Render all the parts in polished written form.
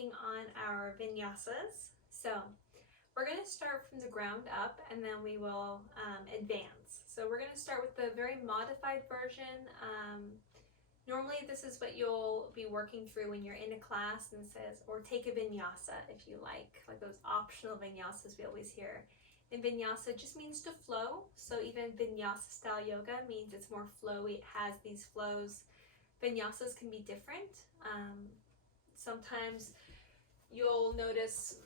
working on our vinyasas. So we're going to start from the ground up and then we will advance. So we're going to start with the very modified version. Normally this is what you'll be working through when you're in a class and says, or take a vinyasa if you like those optional vinyasas we always hear. And vinyasa just means to flow. So even vinyasa style yoga means it's more flowy, it has these flows. Vinyasas can be different. Sometimes you'll notice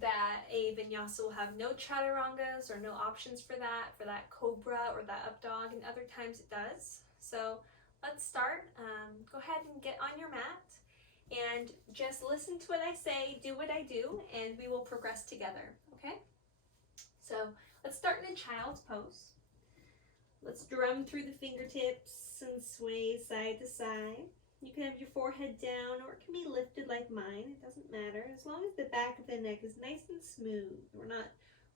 that a vinyasa will have no chaturangas or no options for that cobra or that up dog, and other times it does. So let's start. Go ahead and get on your mat and just listen to what I say, do what I do, and we will progress together, okay? So let's start in a child's pose. Let's drum through the fingertips and sway side to side. You can have your forehead down or it can be lifted like mine. It doesn't matter as long as the back of the neck is nice and smooth. We're not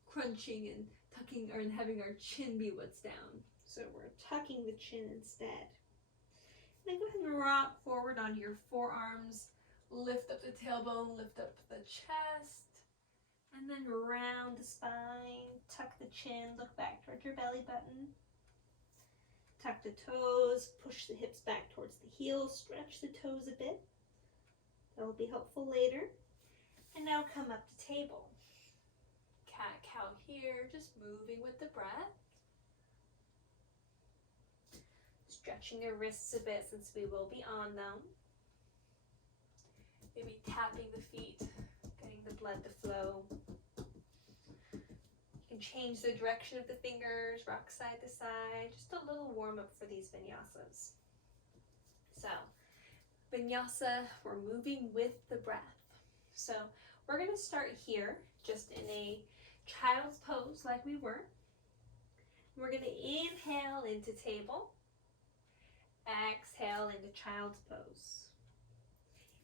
crunching and tucking or having our chin be what's down. So we're tucking the chin instead. Then go ahead and rock forward onto your forearms. Lift up the tailbone, lift up the chest. And then round the spine, tuck the chin, look back towards your belly button. Tuck the toes, push the hips back towards the heels, stretch the toes a bit. That will be helpful later. And now come up to table. Cat-cow here, just moving with the breath. Stretching your wrists a bit since we will be on them. Maybe tapping the feet, getting the blood to flow. You can change the direction of the fingers, rock side to side, just a little warm up for these vinyasas. So, vinyasa, we're moving with the breath. So, we're going to start here, just in a child's pose like we were. We're going to inhale into table, exhale into child's pose.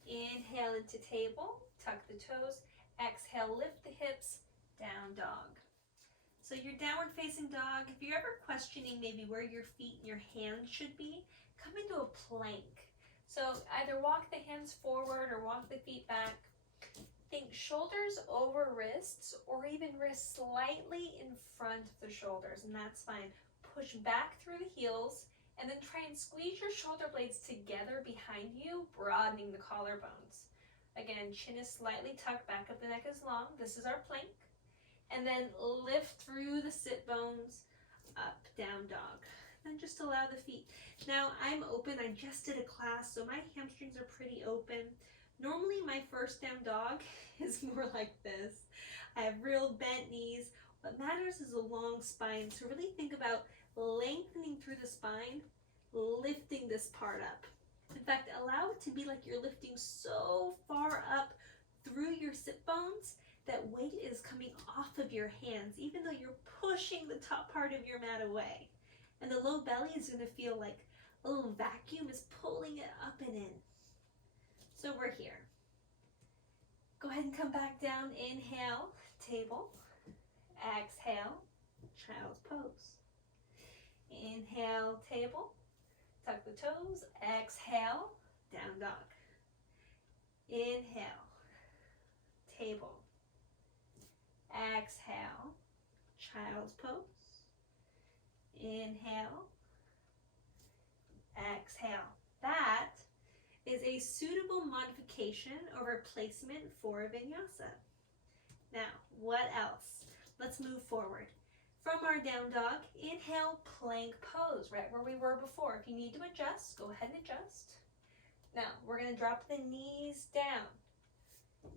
Inhale into table, tuck the toes, exhale, lift the hips, down dog. So your downward facing dog, if you're ever questioning maybe where your feet and your hands should be, come into a plank. So either walk the hands forward or walk the feet back. Think shoulders over wrists, or even wrists slightly in front of the shoulders, and that's fine. Push back through the heels, and then try and squeeze your shoulder blades together behind you, broadening the collarbones. Again, chin is slightly tucked, back of the neck is long. This is our plank. And then lift through the sit bones, up, down dog. Then just allow the feet. Now I'm open, I just did a class, so my hamstrings are pretty open. Normally my first down dog is more like this. I have real bent knees. What matters is a long spine, so really think about lengthening through the spine, lifting this part up. In fact, allow it to be like you're lifting so far up through your sit bones that weight is coming off of your hands, even though you're pushing the top part of your mat away. And the low belly is going to feel like a little vacuum is pulling it up and in. So we're here. Go ahead and come back down. Inhale, table. Exhale, child's pose. Inhale, table. Tuck the toes. Exhale, down dog. Inhale, table. Exhale, child's pose. Inhale, exhale. That is a suitable modification or replacement for a vinyasa. Now, what else? Let's move forward. From our down dog, inhale, plank pose, right where we were before. If you need to adjust, go ahead and adjust. Now, we're going to drop the knees down.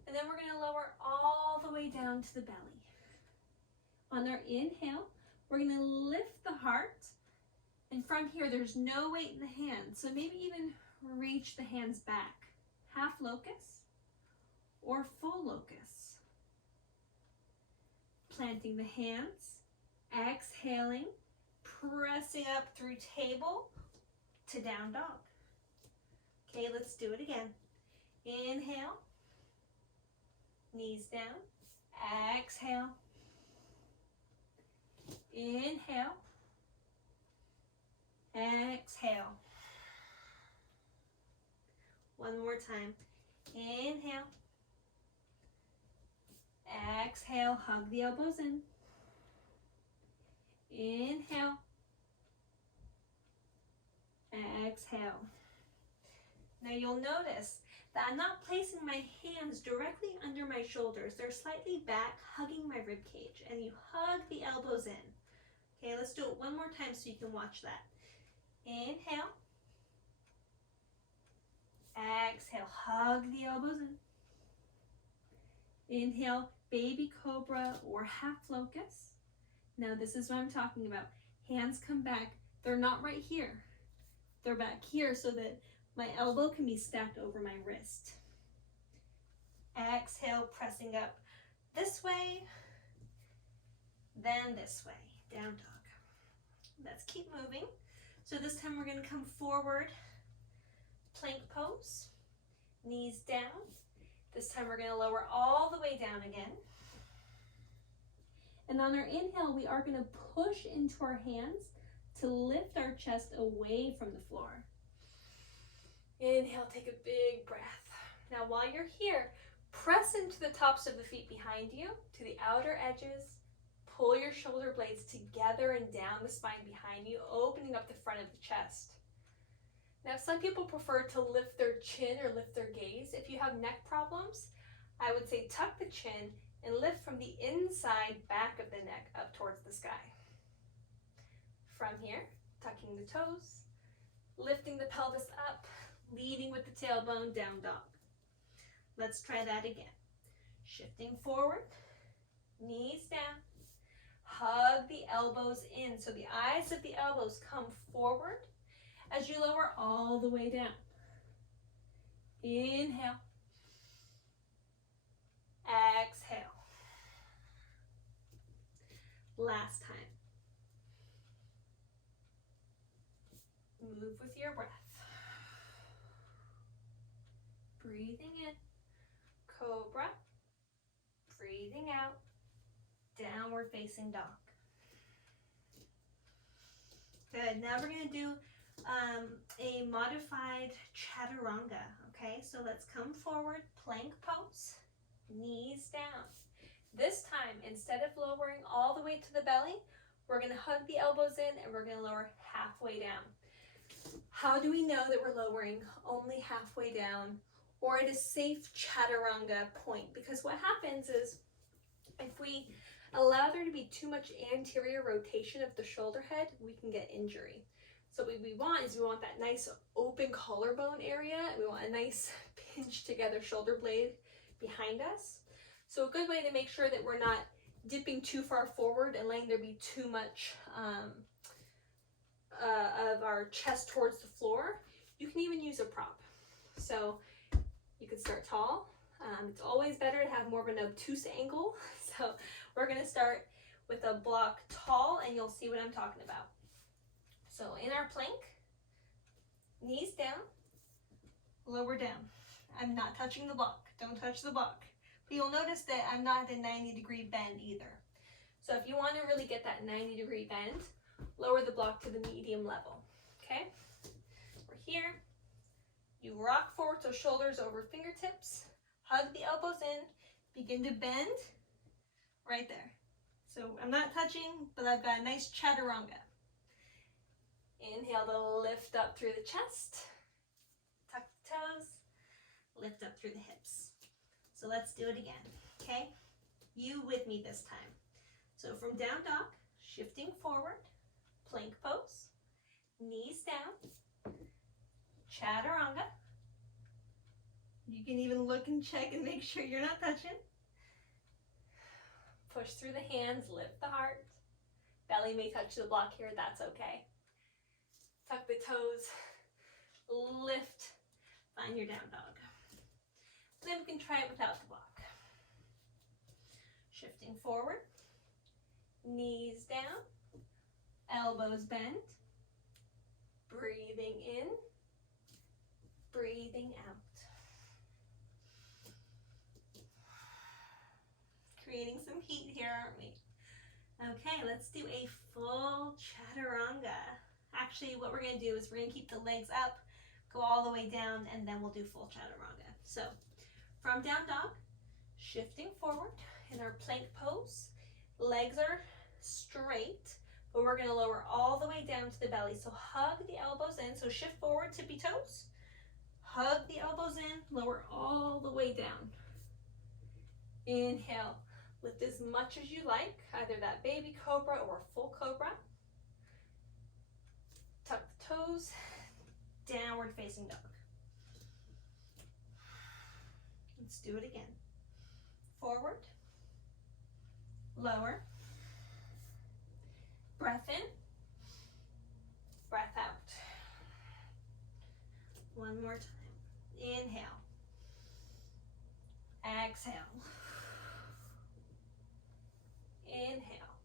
And then we're going to lower all the way down to the belly. On our inhale, we're going to lift the heart. And from here, there's no weight in the hands. So maybe even reach the hands back. Half locus or full locus. Planting the hands, exhaling, pressing up through table to down dog. Okay, let's do it again. Inhale, knees down, exhale, inhale, exhale. One more time. Inhale, Exhale, hug the elbows in. Inhale. Exhale. Now you'll notice that I'm not placing my hands directly under my shoulders. They're slightly back, hugging my rib cage, and you hug the elbows in. Okay, let's do it one more time so you can watch that. Inhale. Exhale, hug the elbows in. Inhale, baby cobra or half locust. Now this is what I'm talking about. Hands come back. They're not right here. They're back here so that my elbow can be stacked over my wrist. Exhale, pressing up this way, then this way. Down dog. Let's keep moving. So this time we're going to come forward, plank pose, knees down. This time we're going to lower all the way down again. And on our inhale, we are going to push into our hands to lift our chest away from the floor. Inhale, take a big breath. Now while you're here, press into the tops of the feet behind you to the outer edges. Pull your shoulder blades together and down the spine behind you, opening up the front of the chest. Now some people prefer to lift their chin or lift their gaze. If you have neck problems, I would say tuck the chin and lift from the inside back of the neck up towards the sky. From here, tucking the toes, lifting the pelvis up, leading with the tailbone, down dog. Let's try that again. Shifting forward, knees down, hug the elbows in. So the eyes of the elbows come forward as you lower all the way down. Inhale. Exhale. Last time. Move with your breath. Breathing in, cobra. Breathing out, downward facing dog. Good, now we're gonna do a modified chaturanga, okay? So let's come forward, plank pose, knees down. This time, instead of lowering all the way to the belly, we're gonna hug the elbows in and we're gonna lower halfway down. How do we know that we're lowering only halfway down or at a safe chaturanga point? Because what happens is if we allow there to be too much anterior rotation of the shoulder head, we can get injury. So what we want is we want that nice open collarbone area, and we want a nice pinched together shoulder blade behind us. So a good way to make sure that we're not dipping too far forward and letting there be too much of our chest towards the floor, you can even use a prop. So you can start tall. It's always better to have more of an obtuse angle. So we're gonna start with a block tall and you'll see what I'm talking about. So in our plank, knees down, lower down. I'm not touching the block, don't touch the block. But you'll notice that I'm not at a 90-degree bend either. So if you wanna really get that 90-degree bend, lower the block to the medium level, okay? We're here. You rock forward so shoulders over fingertips, hug the elbows in, begin to bend right there. So I'm not touching, but I've got a nice chaturanga. Inhale to lift up through the chest, tuck the toes, lift up through the hips. So let's do it again, okay? You with me this time. So from down dog, shifting forward, plank pose, knees down, chaturanga. You can even look and check and make sure you're not touching. Push through the hands, lift the heart. Belly may touch the block here, that's okay. Tuck the toes, lift, find your down dog. Then we can try it without the block. Shifting forward, knees down, elbows bent, breathing in, breathing out. Creating some heat here, aren't we? Okay, let's do a full chaturanga. Actually, what we're gonna do is we're gonna keep the legs up, go all the way down, and then we'll do full chaturanga. So, from down dog, shifting forward, in our plank pose. Legs are straight, but we're going to lower all the way down to the belly. So hug the elbows in. So shift forward, tippy toes. Hug the elbows in, lower all the way down. Inhale, lift as much as you like, either that baby cobra or full cobra. Tuck the toes, downward facing dog. Let's do it again. Forward, lower, breath in, breath out. One more time. Inhale, exhale, inhale,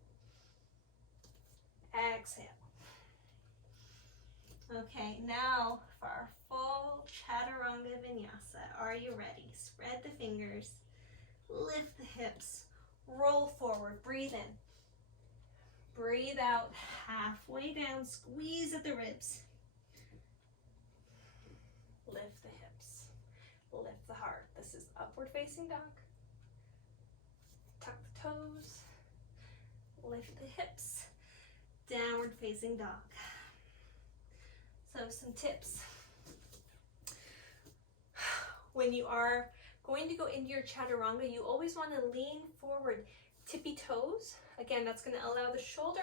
exhale. Okay, now for our full Chaturanga Vinyasa. Are you ready? Spread the fingers, lift the hips, roll forward, breathe in. Breathe out, halfway down, squeeze at the ribs. Lift the hips, lift the heart. This is upward facing dog. Tuck the toes, lift the hips, downward facing dog. So some tips. When you are going to go into your Chaturanga, you always want to lean forward, tippy toes. Again, that's going to allow the shoulder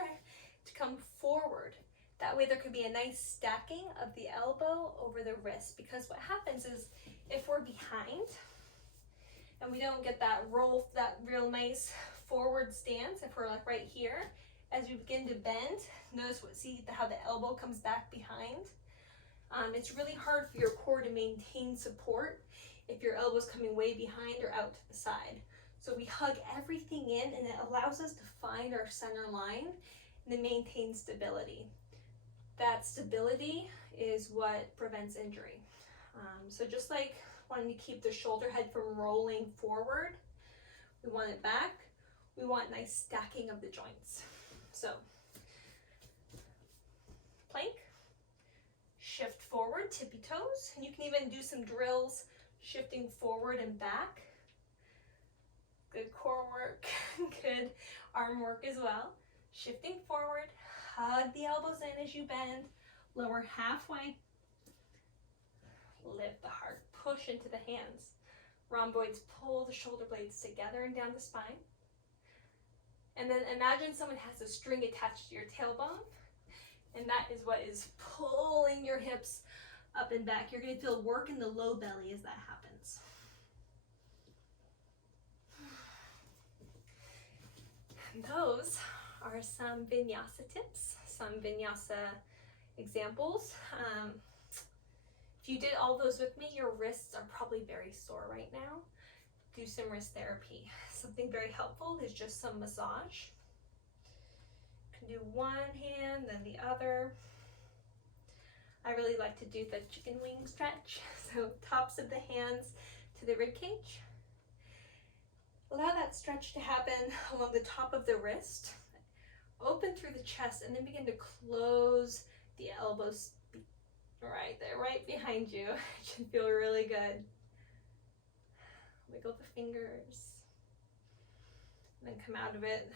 to come forward. That way there could be a nice stacking of the elbow over the wrist, because what happens is if we're behind and we don't get that roll, that real nice forward stance, if we're like right here, as we begin to bend, notice see how the elbow comes back behind. It's really hard for your core to maintain support if your elbow's coming way behind or out to the side. So we hug everything in, and it allows us to find our center line and to maintain stability. That stability is what prevents injury. So just like wanting to keep the shoulder head from rolling forward, we want it back. We want nice stacking of the joints. So plank, shift forward, tippy toes, and you can even do some drills shifting forward and back. Good core work, good arm work as well. Shifting forward, hug the elbows in as you bend, lower halfway, lift the heart, push into the hands. Rhomboids pull the shoulder blades together and down the spine. And then imagine someone has a string attached to your tailbone, and that is what is pulling your hips up and back. You're going to feel work in the low belly as that happens. And those are some Vinyasa tips, some Vinyasa examples. If you did all those with me, your wrists are probably very sore right now. Do some wrist therapy. Something very helpful is just some massage. You can do one hand, then the other. I really like to do the chicken wing stretch. So tops of the hands to the rib cage. Allow that stretch to happen along the top of the wrist. Open through the chest and then begin to close the elbows right there, right behind you. It should feel really good. Wiggle the fingers. And then come out of it.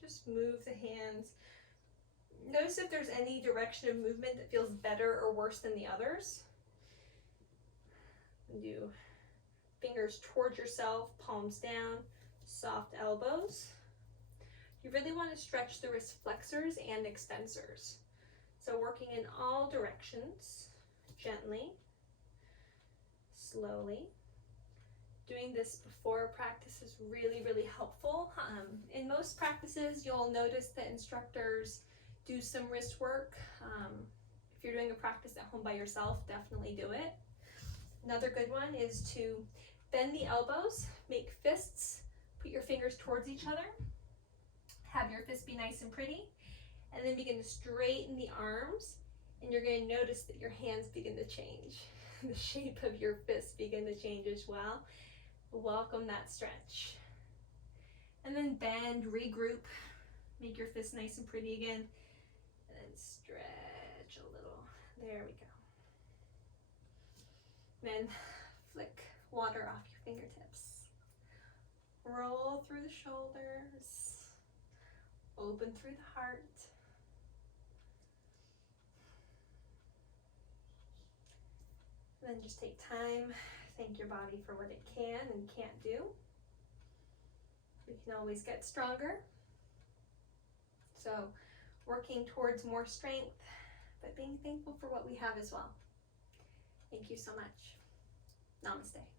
Just move the hands. Notice if there's any direction of movement that feels better or worse than the others. And do fingers towards yourself, palms down, soft elbows. You really want to stretch the wrist flexors and extensors. So working in all directions, gently, slowly. Doing this before practice is really, really helpful. In most practices, you'll notice that instructors do some wrist work. If you're doing a practice at home by yourself, definitely do it. Another good one is to bend the elbows, make fists, put your fingers towards each other, have your fists be nice and pretty, and then begin to straighten the arms, and you're going to notice that your hands begin to change. The shape of your fists begin to change as well. Welcome that stretch. And then bend, regroup, make your fists nice and pretty again, and then stretch a little. There we go. Then flick water off your fingertips. Roll through the shoulders. Open through the heart. And then just take time, thank your body for what it can and can't do. We can always get stronger. So working towards more strength, but being thankful for what we have as well. Thank you so much. Namaste.